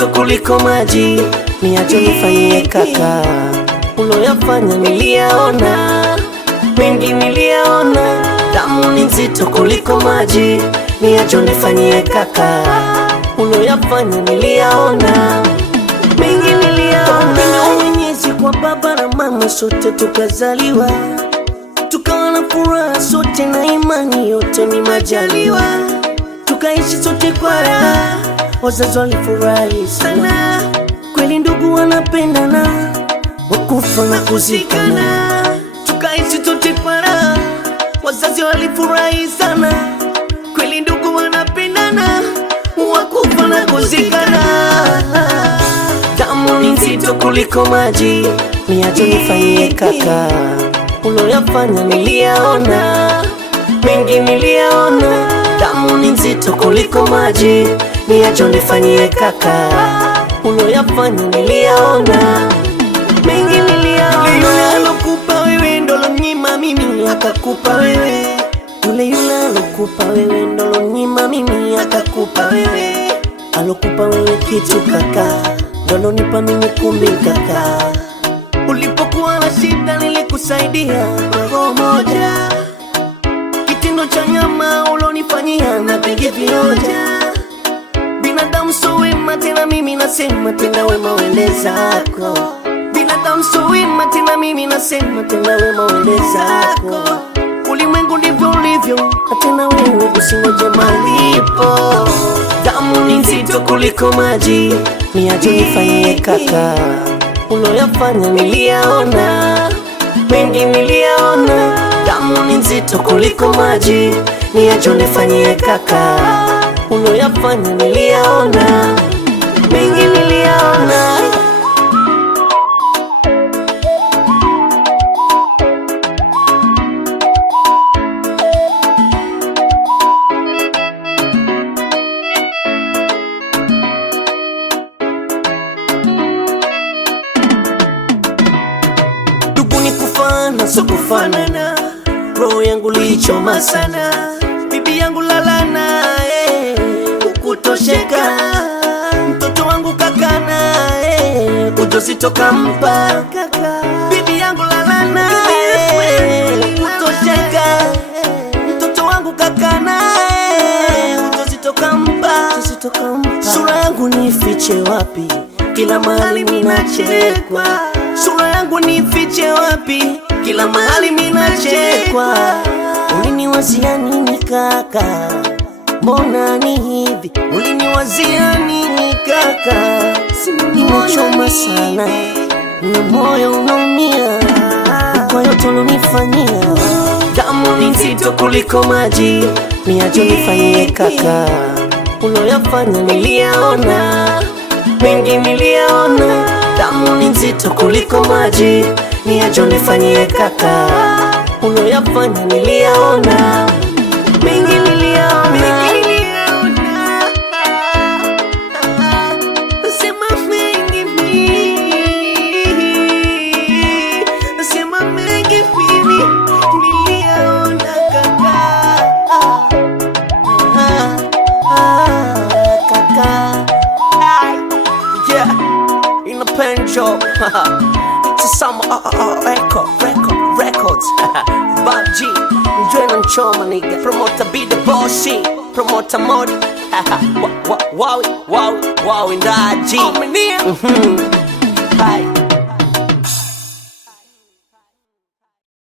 nzito kuliko maji, niache nifanyie kaka. Uloyafanya niliyaona, mengi niliyaona. Damu ni nzito kuliko maji, niache nifanyie kaka. Uloyafanya niliyaona, mengi niliyaona. Mwenyezi kwa baba na mama sote tukazaliwa, tukawa na furaha sote na imani yote ni majaliwa. Tukaishi sote kwa raha, wazazi walifurahi sana. Kweli ndugu wanapendana, wakufa na kuzikana. Tukaishi sote kwa raha, wazazi walifurahi sana. Kweli ndugu wanapendana, wakufa na kuzikana. Damu ni nzito kuliko maji, niache nifanyie kaka. Uloyafanya niliyaona, mengi niliyaona. Damu ni nzito kuliko maji, niache nifanyie kaka. Uloyafanya niliyaona, mengi niliyaona. Yule alokupa wewe ndo lonyima mimi akakupa wewe. Yule alokupa wewe ndo lonyima mimi akakupa wewe. Alokupa wewe kitu kaka, ndo lonipa mimi kumbi kaka. Ulipokuwa na shida nilikusaidia kwa roho moja. Kitendo cha nyama ulonifanyia napiga vioja. Binadamu so wema tena mimi nasema tenda wema uende zako. Binadamu so wema tena mimi nasema tenda wema uende zako. Ulimwengu ndivyo ulivyo, na tena wewe usingoje malipo. Damu ni nzito kuliko maji, niache nifanyie kaka. Uloyafanya niliyaona, mengi niliyaona. Damu ni nzito kuliko maji, niache nifanyie kaka. Uloyafanya niliyaona, mengi niliyaona. Kufana so kufanana, roho yangu lichoma sana. Bibi yangu lalana, ukutosheka. Mtoto wangu kakana, ujozi toka mpa kaka. Bibi yangu lalana, ukutosheka. Mtoto wangu kakana, ujozi toka mpa. Sura yangu nifiche wapi, kila mahali minachekwa. Sura yangu nifiche wapi, kila mahali minachekwa. Uliniwazia nini kaka, mbona ni hivi? Uliniwazia nini kaka? Nimechoma sana, na moyo unaumia kwa yote ulonifanyia. Damu ni nzito kuliko maji, niache nifanyie kaka. Uloyafanya niliyaona, mengi niliyaona. Damu ni nzito kuliko maji, niache nifanyie kaka. Uloyafanya niliyaona, mengi niliyaona. Nasema mengi mimi, nasema mengi mimi niliyaona kaka. Kaka, yeah. In a pen job, it's a summer records. Bob G, Dren Choma nigga. Promoter be the bossy, promoter Modi. Wow, in that G. Hi.